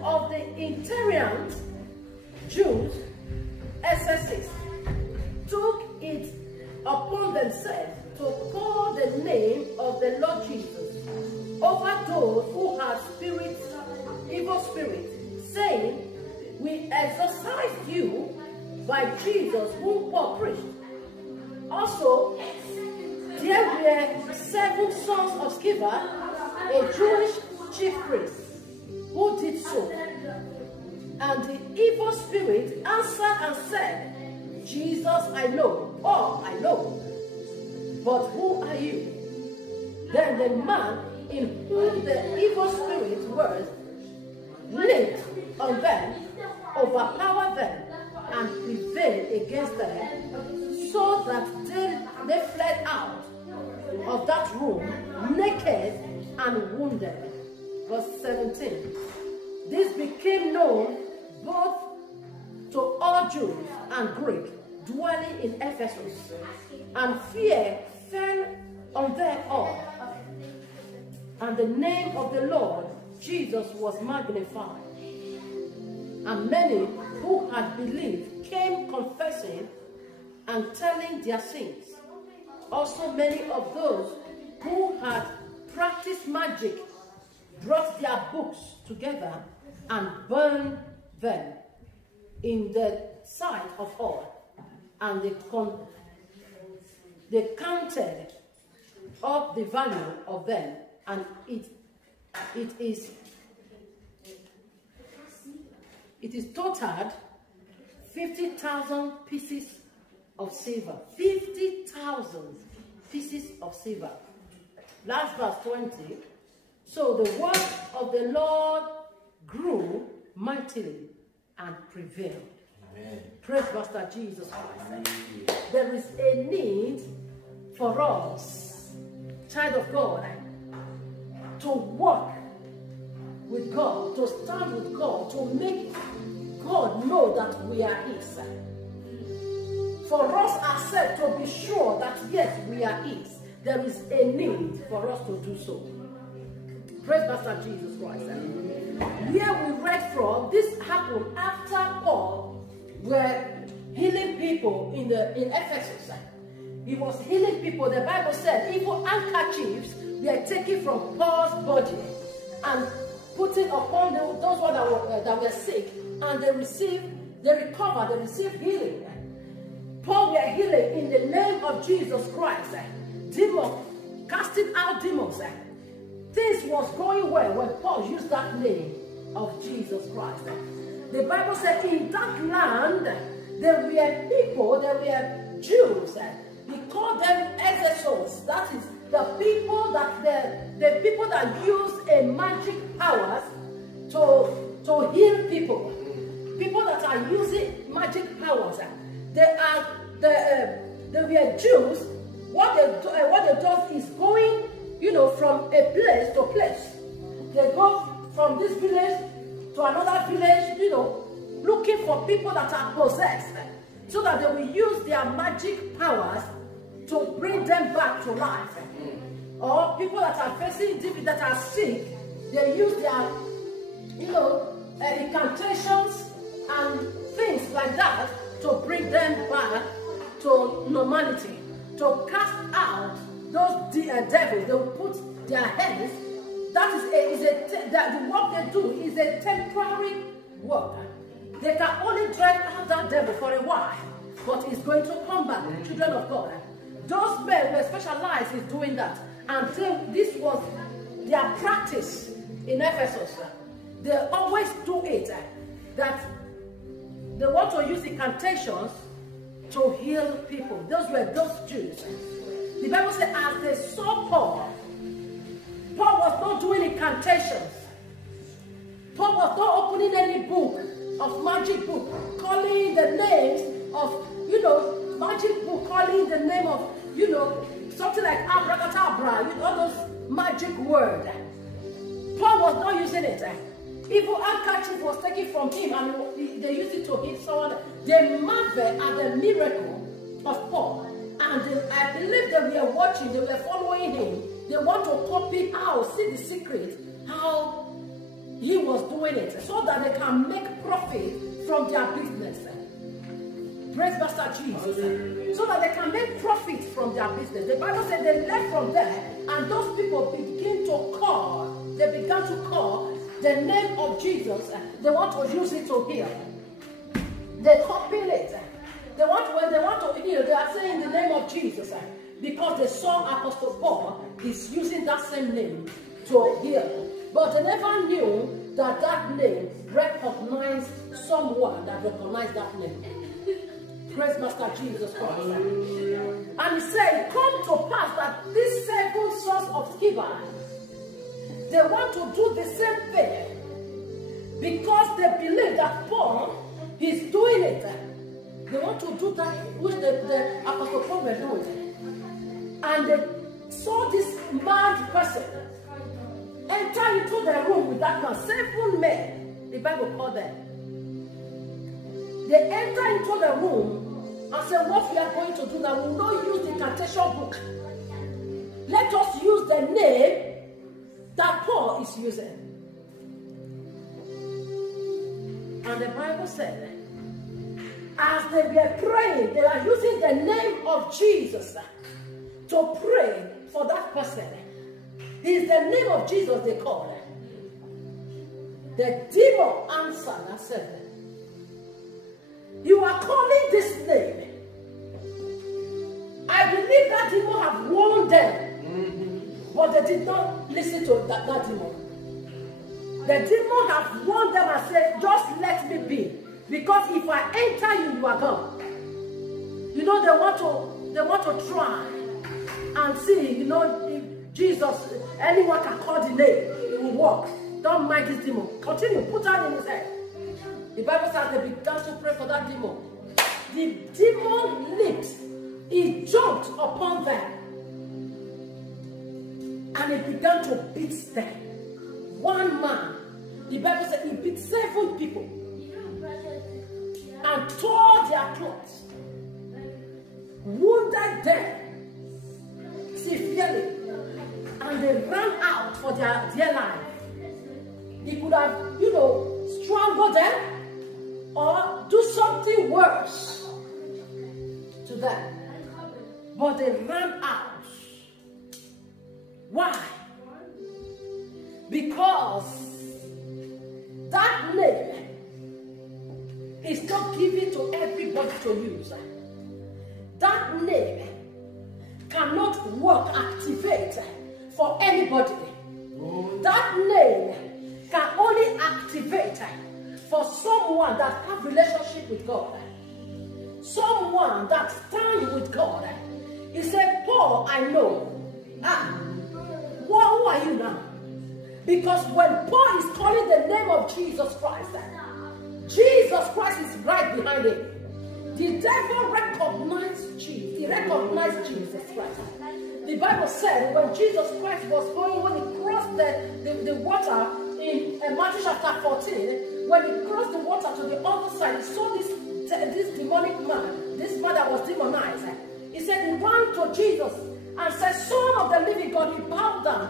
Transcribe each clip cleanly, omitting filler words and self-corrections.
some of the Italian Jews, SSs, took it upon themselves to call the name of the Lord Jesus over those who had spirits, evil spirits, saying, "We exorcised you by Jesus whom Paul preached." Also, there were 7 sons of Sceva, a Jewish chief priest, who did so. And the evil spirit answered and said, "Jesus I know, Paul I know, but who are you?" Then the man in whom the evil spirit was leaped on them, overpowered them, and prevailed against them, so that they fled out of that room naked and wounded. Verse 17. This became known both to all Jews and Greeks dwelling in Ephesus, and fear fell on them all. And the name of the Lord Jesus was magnified. And many who had believed came confessing and telling their sins. Also many of those who had practiced magic brought their books together and burned them in the sight of all. And they counted up the value of them, and it is totaled 50,000 pieces of silver. 50,000 pieces of silver. Last verse 20. So the word of the Lord grew mightily and prevailed. Amen. Praise Master Jesus Christ. There is a need for us, child of God, to walk with God, to stand with God, to make God know that we are His. For us ourselves to be sure that yes, we are His, there is a need for us to do so. Praise Master Jesus Christ. Here we read from, this happened after Paul were healing people in Ephesus. He was healing people. The Bible said evil handkerchiefs were taken from Paul's body and putting upon those ones that were sick, and they recovered, they received healing. Paul were healing in the name of Jesus Christ. Demons, casting out demons. Things was going well when Paul used that name of Jesus Christ. The Bible said in that land there were people, there were Jews. He called them exorcists. That is the people that use a magic powers to heal people. People that are using magic powers. They were Jews. What they do is going, from a place to place. They go from this village to another village, looking for people that are possessed, so that they will use their magic powers to bring them back to life. Or people that are facing, that are sick, they use their, incantations and things like that to bring them back to normality, to cast out those devils. They will put their hands. That is the work they do is a temporary work. They can only drive out that devil for a while, but it's going to come back. Children of God, those men were specialized in doing that, and this was their practice in Ephesus. They always do it. That they want to use incantations to heal people. Those were those Jews. The Bible said, as they saw Paul was not doing incantations. Paul was not opening any book of magic book, calling the names of, magic book, calling the name of, something like abracadabra, all those magic words. Paul was not using it. Evil handkerchief was taken from him and they used it to hit someone. They marveled at the miracle of Paul. And I believe they were watching, they were following him. They want to copy how, see the secret, how he was doing it so that they can make profit from their business. Praise Master Jesus. So that they can make profit from their business. The Bible said they left from there, and those people began to call the name of Jesus. They want to use it to heal. They copy it. When they want to heal, they are saying the name of Jesus because they saw Apostle Paul is using that same name to heal. But they never knew that that name recognized someone that recognized that name. Praise Master Jesus Christ. And he said, it come to pass that these 7 sons of Sceva, they want to do the same thing because they believe that Paul is doing it. They want to do that which the Apostle Paul were doing. And they saw this mad person enter into the room with that man. 7 men, the Bible called them. They enter into the room and say, what we are going to do now, we will not use the incantation book. Let us use the name that Paul is using. And the Bible said, as they were praying, they are using the name of Jesus to pray for that person. It is the name of Jesus they call. The demon answered and said, you are calling this name. I believe that demon have warned them, but they did not listen to that demon. The demon have warned them and said, just let me be. Because if I enter you, you are gone. You know, they want to try and see, you know, if Jesus, anyone can call the name, it will work. Don't mind this demon. Continue, put that in his head. The Bible says they began to pray for that demon. The demon leaped. He jumped upon them. And he began to beat them. One man, the Bible said he beat 7 people. And tore their clothes. Wounded them severely. And they ran out for their dear life. He could have, you know, strangled them or do something worse to them. But they ran out. Why? Because that name is not given to everybody to use. That name cannot work, activate for anybody. That name can only activate for someone that have relationship with God. Someone that stands with God. He said, Paul, I know. Who are you now? Because when Paul is calling the name of Jesus Christ, Jesus Christ is right behind him. The devil recognized Jesus. He recognized Jesus Christ. The Bible said when Jesus Christ was going, when he crossed the water in Matthew chapter 14, when he crossed the water to the other side, he saw this demonic man, this man that was demonized. He said, he ran to Jesus and said, Son of the living God, he bowed down.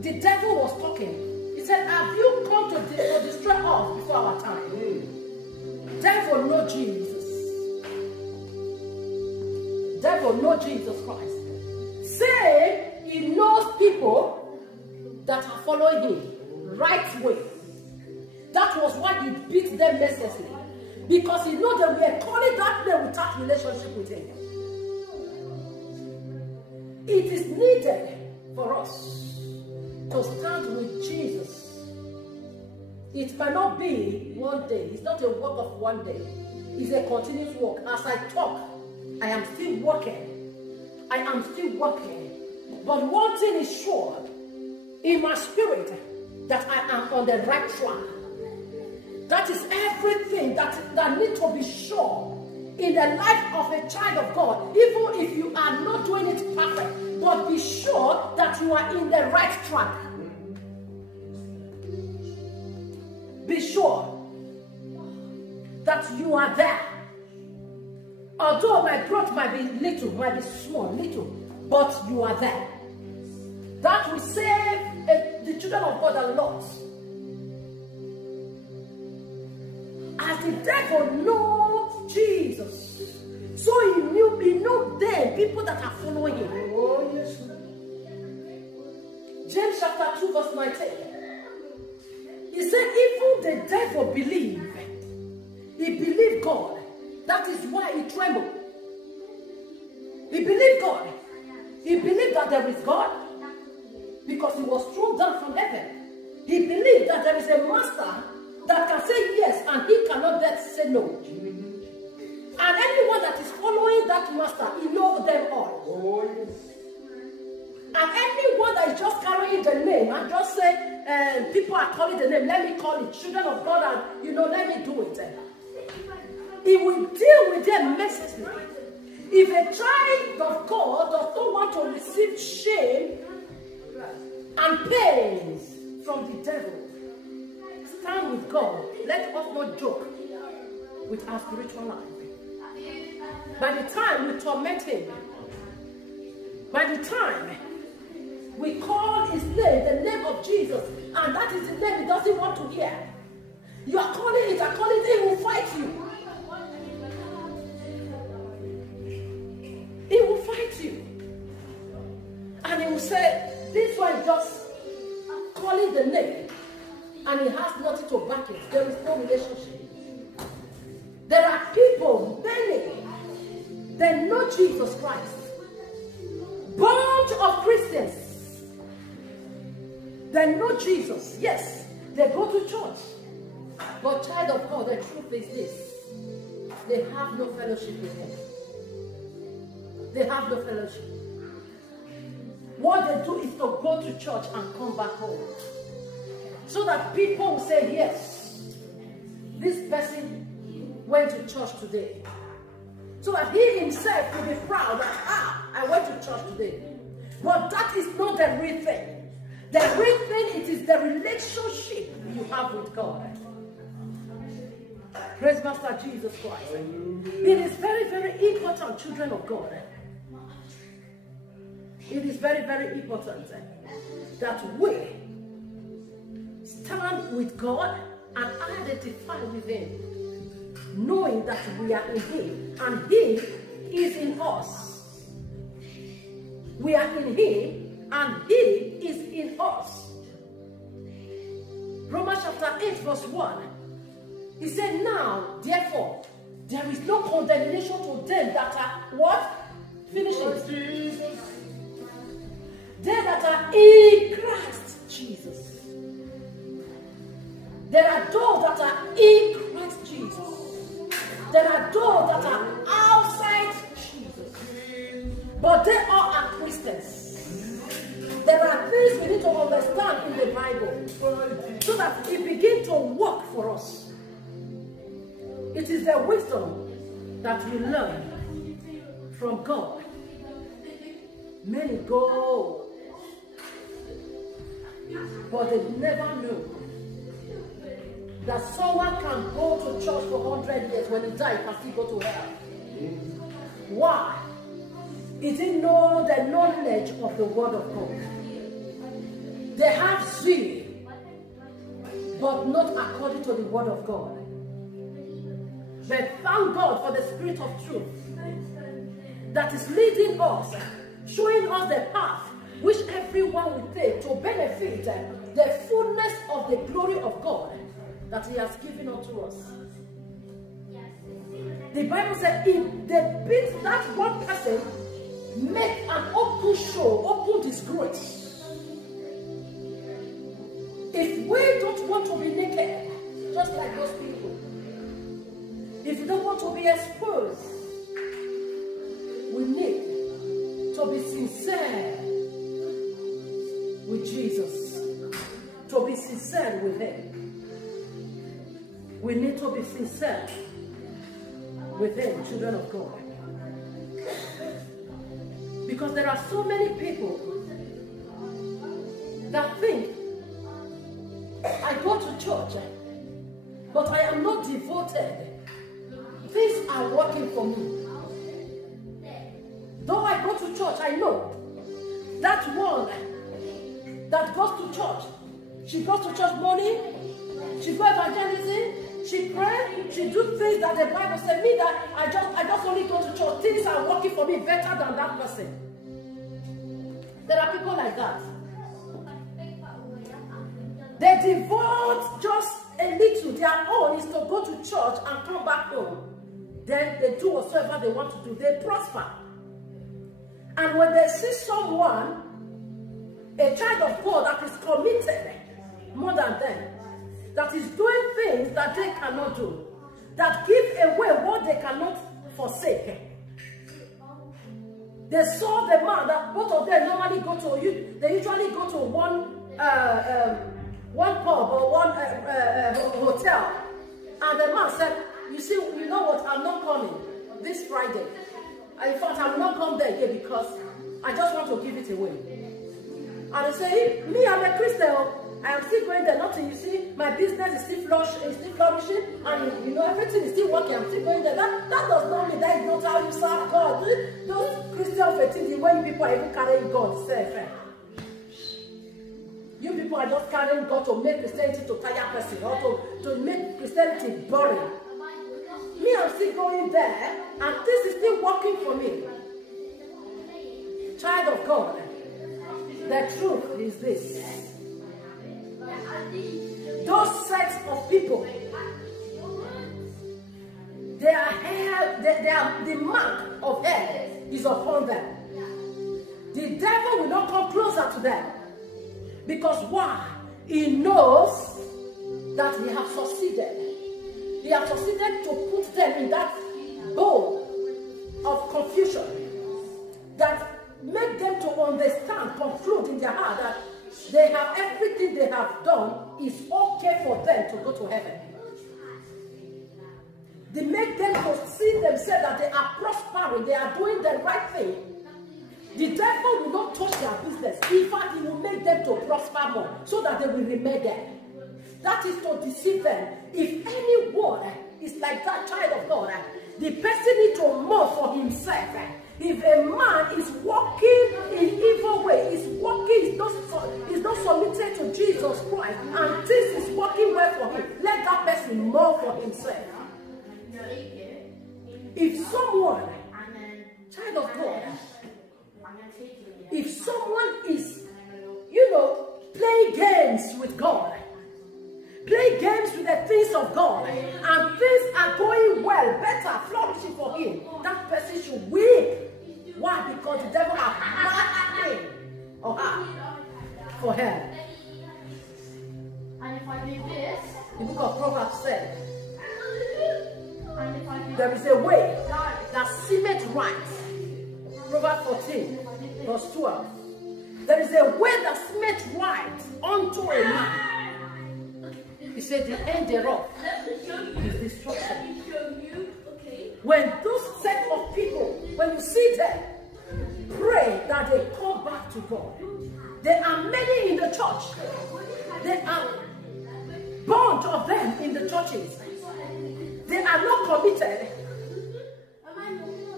The devil was talking. He said, have you come to destroy us before our time? Devil know Jesus. Devil know Jesus Christ. Say he knows people that are following him right way. That was why he beat them mercilessly. Because he knows that we are calling that name without relationship with him. It is needed for us to stand with Jesus. It might not be one day. It's not a work of one day. It's a continuous work. As I talk, I am still working. I am still working. But one thing is sure, in my spirit, that I am on the right track. That is everything that needs to be sure in the life of a child of God, even if you are not doing it perfect, but be sure that you are in the right track. Be sure that you are there. Although my growth might be little, might be small, little, but you are there. That will save the children of God a lot. As the devil knows Jesus, so he knew them, people that are following him. Oh, yes. James chapter 2 verse 19. He said, even the devil believed. He believed God. That is why he trembled. He believed God. He believed that there is God because he was thrown down from heaven. He believed that there is a master that can say yes and he cannot then say no. And anyone that is following that master, he knows them all. Oh, yes. And anyone that is just carrying the name and just say, people are calling the name, let me call it, children of God, and let me do it. He will deal with them mercilessly. If a child of God does not want to receive shame and pains from the devil, stand with God. Let us not joke with our spiritual life. By the time we torment him, by the time we call his name, the name of Jesus, and that is the name he doesn't want to hear, you are calling it, he will fight you. He will fight you. And he will say, this one just calling the name, and he has nothing to back it. There is no relationship. There are people, many, they know Jesus Christ. Bunch of Christians, they know Jesus. Yes, they go to church. But child of God, the truth is this. They have no fellowship with him. They have no fellowship. What they do is to go to church and come back home. So that people will say, yes, this person went to church today. So that he himself will be proud that, I went to church today. But that is not the real thing. The real thing, it is the relationship you have with God. Praise Master Jesus Christ. It is very, very important, children of God. It is very, very important that we stand with God and identify with him, knowing that we are in him and he is in us. We are in him and he is in us. Romans chapter 8 verse 1. He said, now, therefore, there is no condemnation to them that are what? Finish it. They that are in Christ Jesus. There are those that are in Christ Jesus. There are those that are outside Jesus. But they all are Christians. There are things we need to understand in the Bible so that it begins to work for us. It is the wisdom that we learn from God. Many go, but they never knew that someone can go to church for 100 years. When he dies, he can still go to hell. Why? He didn't know the knowledge of the word of God. They have zeal, but not according to the word of God. But thank God for the Spirit of truth that is leading us, showing us the path which everyone will take to benefit the fullness of the glory of God that he has given unto us. The Bible said if they beat that one person, make an open show, open disgrace. If we don't want to be naked, just like those people, if you don't want to be exposed, we need to be sincere with Jesus, to be sincere with him. We need to be sincere with him, children of God. Because there are so many people that think, I go to church, but I am not devoted. Things are working for me. Though I go to church, I know that one that goes to church, she goes to church morning, she goes evangelism, she prays, she do things that the Bible said, me that I just only go to church. Things are working for me better than that person. There are people like that. They devote just a little. Their own is to go to church and come back home. Then they do whatever they want to do. They prosper. And when they see someone, a child of God that is committed more than them, that is doing things that they cannot do, that give away what they cannot forsake. They saw the man that both of them normally go to, they usually go to one pub or one hotel. And the man said, you see, you know what, I'm not coming this Friday. In fact, I will not come there again because I just want to give it away. And they say, me, I'm a Christian. I am still going there. Nothing, you see, my business is still flourishing, and you know, everything is still working. I'm still going there. That does not mean that is not how you serve God. Those Christian faith, the way you people are even carrying God, say, you people are just carrying God to make Christianity to tire person, or to make Christianity boring. Me, I'm still going there, and this is still working for me. Child of God, the truth is this. Those sets of people, they are the mark of hell is upon them. The devil will not come closer to them. Because why? He knows that he has succeeded. He has succeeded to put them in that bowl of confusion that make them to understand, conclude in their heart that they have everything they have done is okay for them to go to heaven. They make them to see themselves that they are prospering, they are doing the right thing. The devil will not touch their business. In fact, he will make them to prosper more so that they will remain there. That is to deceive them. If anyone is like that child of God, the person needs to mourn for himself. If a man is walking in evil way, is not submitted to Jesus Christ, and this is working well for him, let that person mourn for himself. If someone, child of God, if someone is, playing games with God, play games with the things of God, and things are going well, better, flourishing for him, that person should weep. Why? Because the devil has marked him or her for hell. And if I do this, The book of Proverbs said, there is a way that seemeth right. Proverbs 14, verse 12. There is a way that seemeth right unto a man. He said, the end thereof is destruction. When those set of people, when you see them, pray that they come back to God. There are many in the church. There are a bunch of them in the churches. They are not committed.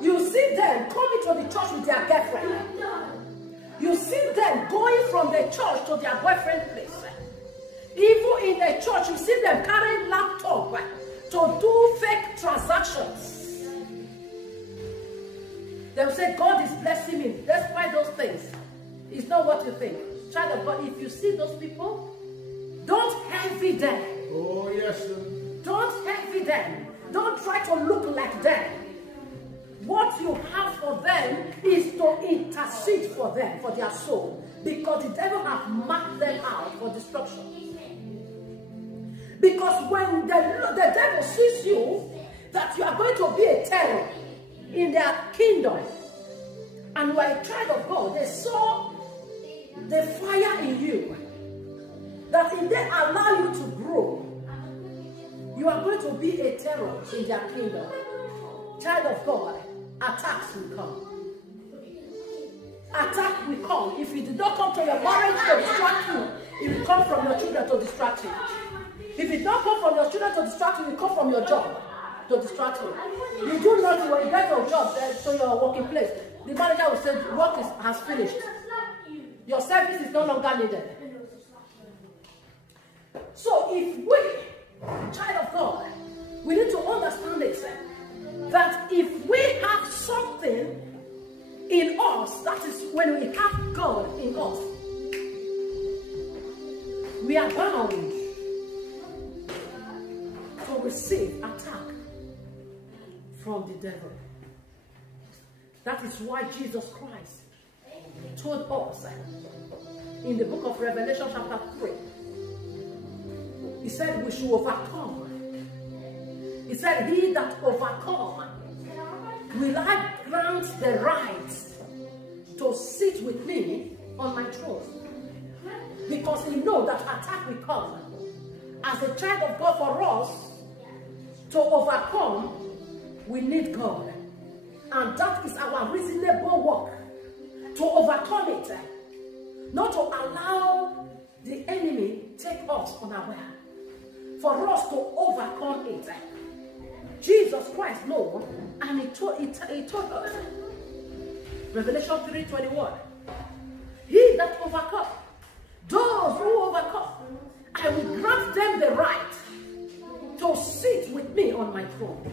You see them coming to the church with their girlfriend. You see them going from the church to their boyfriend place. Even in the church, you see them carrying laptop to do fake transactions. They will say, God is blessing me. Despite those things, it's not what you think. Child of God, if you see those people, don't envy them. Oh, yes, sir. Don't envy them. Don't try to look like them. What you have for them is to intercede for them, for their soul. Because the devil has marked them out for destruction. Because when the devil sees you, that you are going to be a terror in their kingdom, and you are a child of God, they saw the fire in you, that if they allow you to grow, you are going to be a terror in their kingdom. Child of God, attacks will come. Attack will come. If it did not come to your marriage to distract you, it will come from your children to distract you. If it don't come from your children to distract you, it will come from your job to distract you. You do nothing when you get your job to your working place. The manager will say, work has finished. Your service is no longer needed. So if we, child of God, we need to that if we have something in us, that is when we have God in us, we are bound to receive attack from the devil. That is why Jesus Christ told us in the book of Revelation chapter 3, he said we should overcome. He said, he that overcome will I grant the right to sit with me on my throne. Because he knows that attack will come. As a child of God, for us to overcome, we need God. And that is our reasonable work, to overcome it. Not to allow the enemy take us unaware. For us to overcome it. Jesus Christ knows, and he told us, Revelation 3:21, he that overcome, those who overcome, I will grant them the right to sit with me on my throne.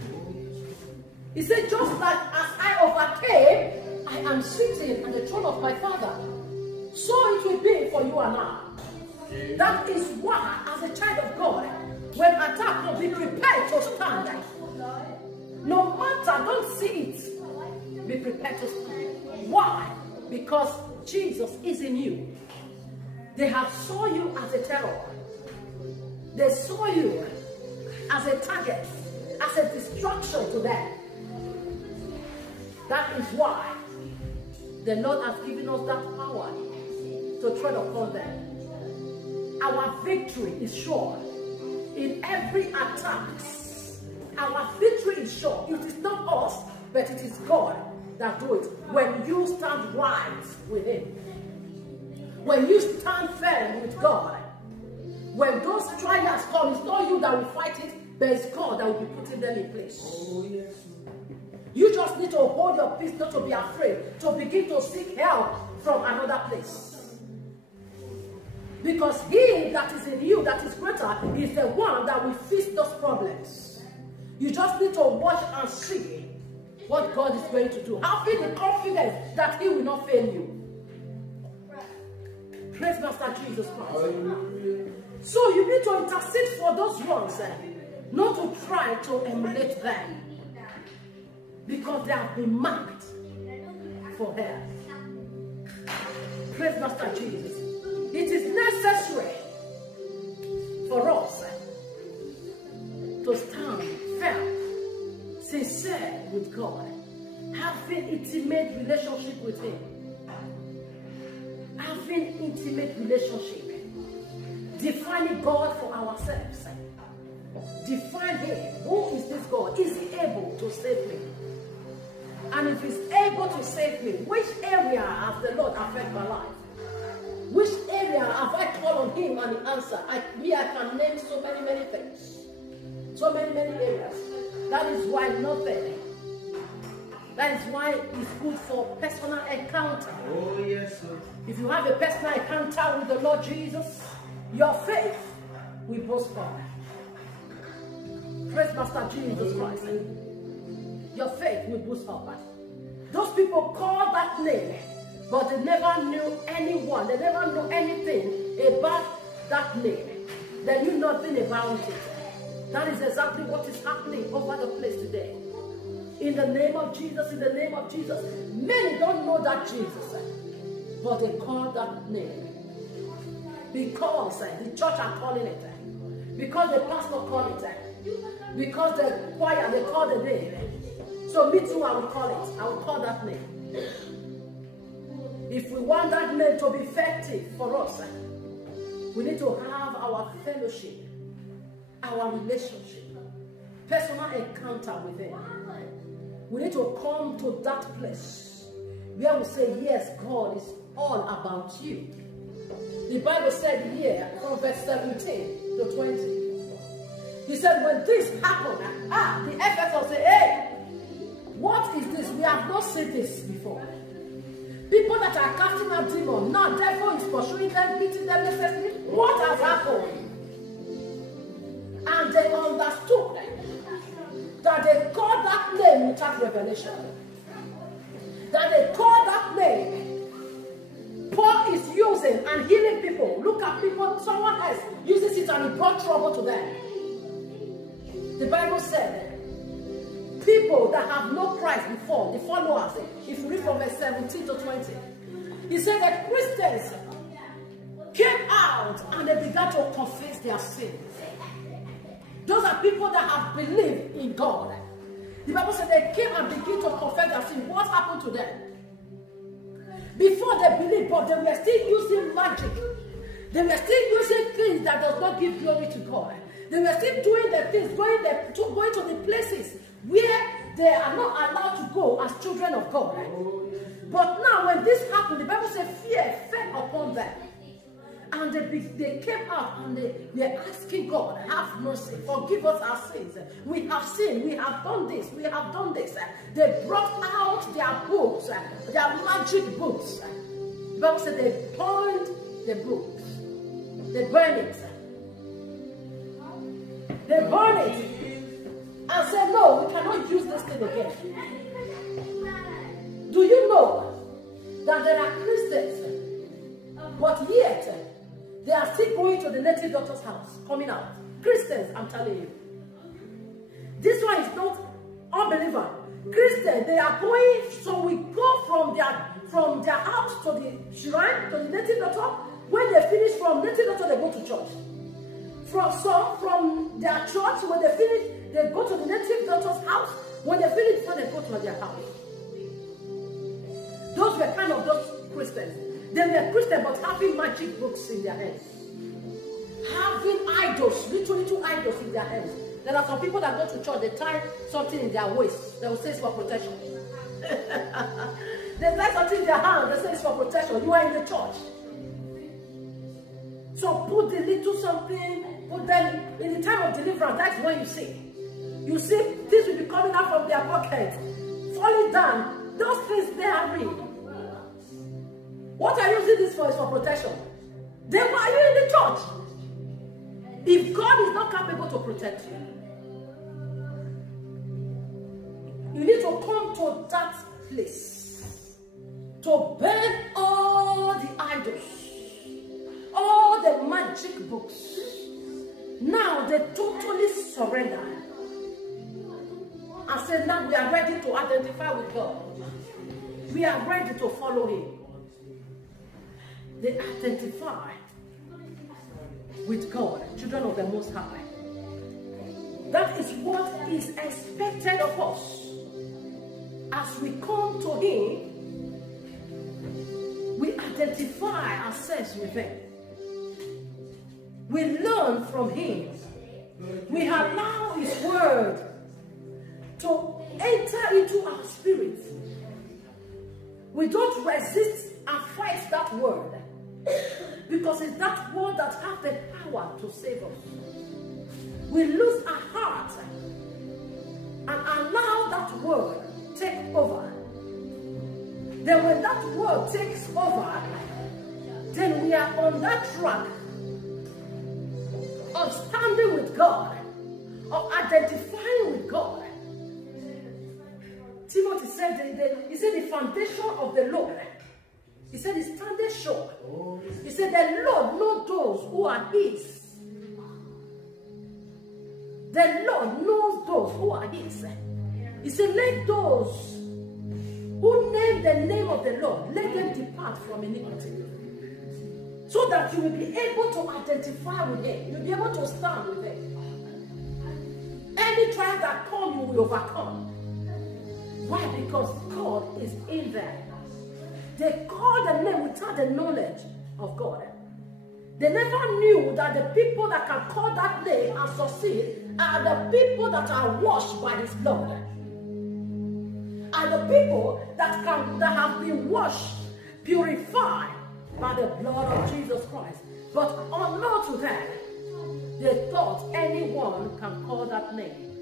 He said, just like as I overcame, I am sitting on the throne of my Father, so it will be for you and I. That is why, as a child of God, when attack will be prepared to stand. No matter, don't see it, be prepared to stand. Why? Because Jesus is in you. They have saw you as a terror. They saw you as a target, as a distraction to them. That is why the Lord has given us that power to tread upon them. Our victory is sure. In every attack, our victory is sure. It is not us, but it is God that do it. When you stand right with him, when you stand firm with God, when those trials come, it's not you that will fight it, but it's God that will be putting them in place. Oh, yes. You just need to hold your peace, not to be afraid, to begin to seek help from another place. Because he that is in you, that is greater, is the one that will fix those problems. You just need to watch and see what God is going to do. Having the confidence that he will not fail you. Praise Master Jesus Christ. So you need to intercede for those ones, not to try to emulate them. Because they have been marked for hell. Praise Master Jesus. It is necessary for us to stand firm, sincere with God, having intimate relationship with him. Having intimate relationship. Defining God for ourselves. Define him. Who is this God? Is he able to save me? And if he's able to save me, which area has the Lord affected my life? Which area have I called on him and he answered? I can name so many things. So many areas. That is why nothing. That is why it's good for personal encounter. Oh, yes, sir. If you have a personal encounter with the Lord Jesus, your faith will prosper. Praise Master Jesus Christ. Your faith will boost up. Those people call that name, but they never knew anyone. They never knew anything about that name. They knew nothing about it. That is exactly what is happening over the place today. In the name of Jesus, in the name of Jesus. Many don't know that Jesus, but they call that name. Because the church are calling it. Because the pastor call it. Because the choir, they call the name. So me too, I will call it. I will call that name. If we want that name to be effective for us, we need to have our fellowship, our relationship, personal encounter with him. We need to come to that place where we say, yes, God is all about you. The Bible said here from verse 17 to 20. He said, when this happened, the Ephesians say, hey, what is this? We have not seen this before. People that are casting out demons, now devil is pursuing them, beating them necessarily. What has happened? And they understood that they called that name that revelation. That they call that name. Paul is using and healing people. Look at people, someone else uses it and it brought trouble to them. The Bible said, people that have known Christ before, the followers, if you read from verse 17 to 20, he said that Christians came out and they began to confess their sins. Those are people that have believed in God. The Bible said they came and began to confess their sins. What happened to them? Before they believed, but they were still using magic. They were still using things that does not give glory to God. They were still doing the things, going to the places where they are not allowed to go as children of God. But now when this happened, the Bible said fear fell upon them. And they came out and they were asking God, have mercy, forgive us our sins. We have sinned, we have done this, we have done this. They brought out their books, their magic books. The Bible said they burned the books. They burned it. They burned it and said, no, we cannot use this thing again. Do you know that there are Christians, but yet they are still going to the native doctor's house, coming out? Christians, I'm telling you. This one is not unbeliever. Christians, they are going, so we go from their house to the shrine, to the native doctor. When they finish from native doctor, they go to church. From their church, when they finish, they go to the native doctor's house. When they finish, they go to their house. Those were kind of those Christians. They were Christians, but having magic books in their hands. Having idols, little idols in their hands. There are some people that go to church, they tie something in their waist. They will say it's for protection. They tie something in their hand, they say it's for protection. You are in the church. So put the little something, put them in the time of deliverance. That's when you see. You see, this will be coming out from their pocket, falling down. Those things, they are real. What are you using this for? Is for protection. Then why are you in the church? If God is not capable to protect you, you need to come to that place to burn all the idols, all the magic books. Now they totally surrender and say, now we are ready to identify with God. We are ready to follow Him. They identify with God, children of the Most High. That is what is expected of us. As we come to Him, we identify ourselves with Him. We learn from Him. We allow His word to enter into our spirit. We don't resist and fight that word, because it's that word that has the power to save us. We lose our heart and allow that word take over. Then when that word takes over, then we are on that track of standing with God, of identifying with God. Timothy said, he said the foundation of the Lord. He said, he's standing sure. He said, the Lord knows those who are His. The Lord knows those who are His. He said, let those who name the name of the Lord, let them depart from iniquity. So that you will be able to identify with Him. You'll be able to stand with Him. Any trial that comes, you will overcome. Why? Because God is in there. They call the name without the knowledge of God. They never knew that the people that can call that name and succeed are the people that are washed by His blood. Are the people that have been washed, purified by the blood of Jesus Christ. But unknown to them, they thought anyone can call that name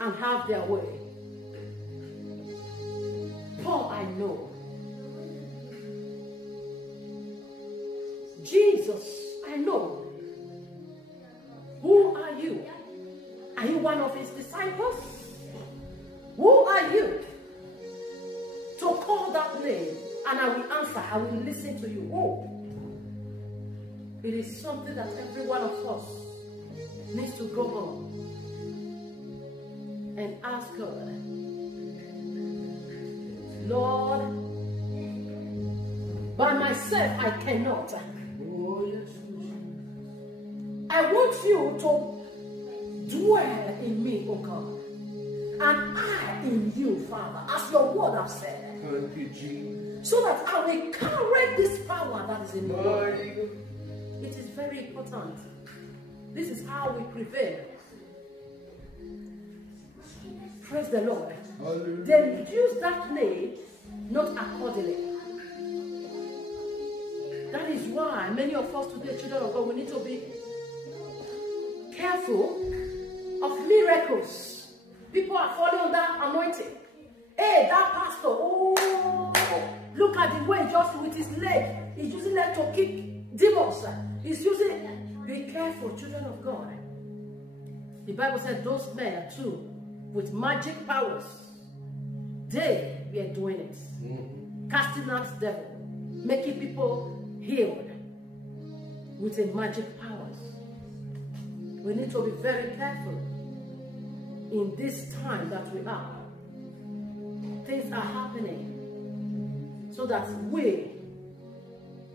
and have their way. Paul, I know. Jesus, I know. Who are you? Are you one of His disciples? Who are you to call that name? And I will answer, I will listen to you. Oh, it is something that every one of us needs to go home and ask God, Lord, by myself I cannot. I want you to dwell in me, oh God, and I in you, Father, as your word has said. Thank you, Jesus. So that I will carry this power that is in me. It is very important. This is how we prevail. Praise the Lord. Hallelujah. They use that name not accordingly. That is why many of us today, children of God, we need to be careful of miracles. People are falling on that anointing. Hey, that pastor, oh, look at the way just with his leg. He's using that to kick demons. He's using, be careful, children of God. The Bible said those men too, with magic powers, they were doing it. Casting out the devil, making people healed with a magic powers. We need to be very careful in this time that we are. Things are happening so that we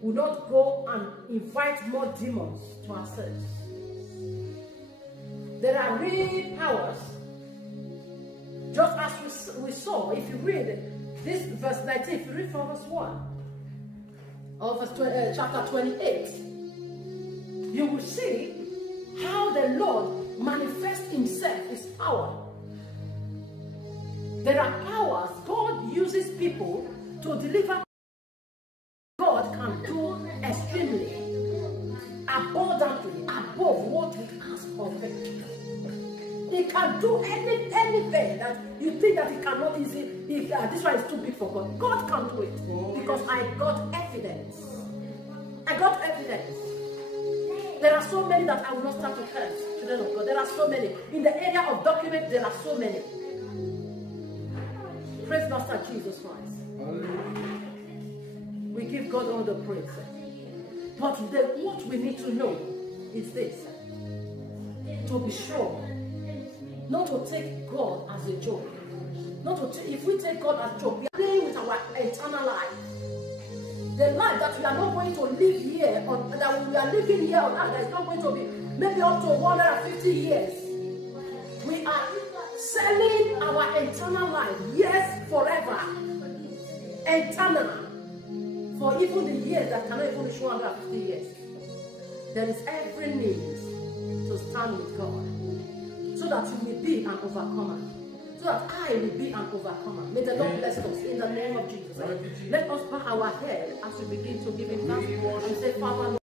will not go and invite more demons to ourselves. There are real powers, just as we saw. If you read this verse 19, if you read from verse 1 or verse chapter 28, you will see how the Lord manifests himself, his power. There are powers God uses people to deliver. God can do extremely, abundantly, above what we ask or think. He can do anything that you think that he cannot easily. This one is too big for God. God can do it because I got evidence. I got evidence. There are so many that I will not start to curse, children of God. There are so many. In the area of documents, there are so many. Praise Master Jesus Christ. We give God all the praise. But what we need to know is this. To be sure. Not to take God as a joke. Not to if we take God as a joke, we are playing with our eternal life. The life that we are not going to live here, or that we are living here on earth, that is not going to be maybe up to 150 years. We are selling our eternal life, yes, forever, eternal, for even the years that cannot even reach 150 years. There is every need to stand with God, so that you will be an overcomer, so that I will be an overcomer. May the Lord bless us in the name of Jesus. Let us bow our head as we begin to give him thanks and say, Father,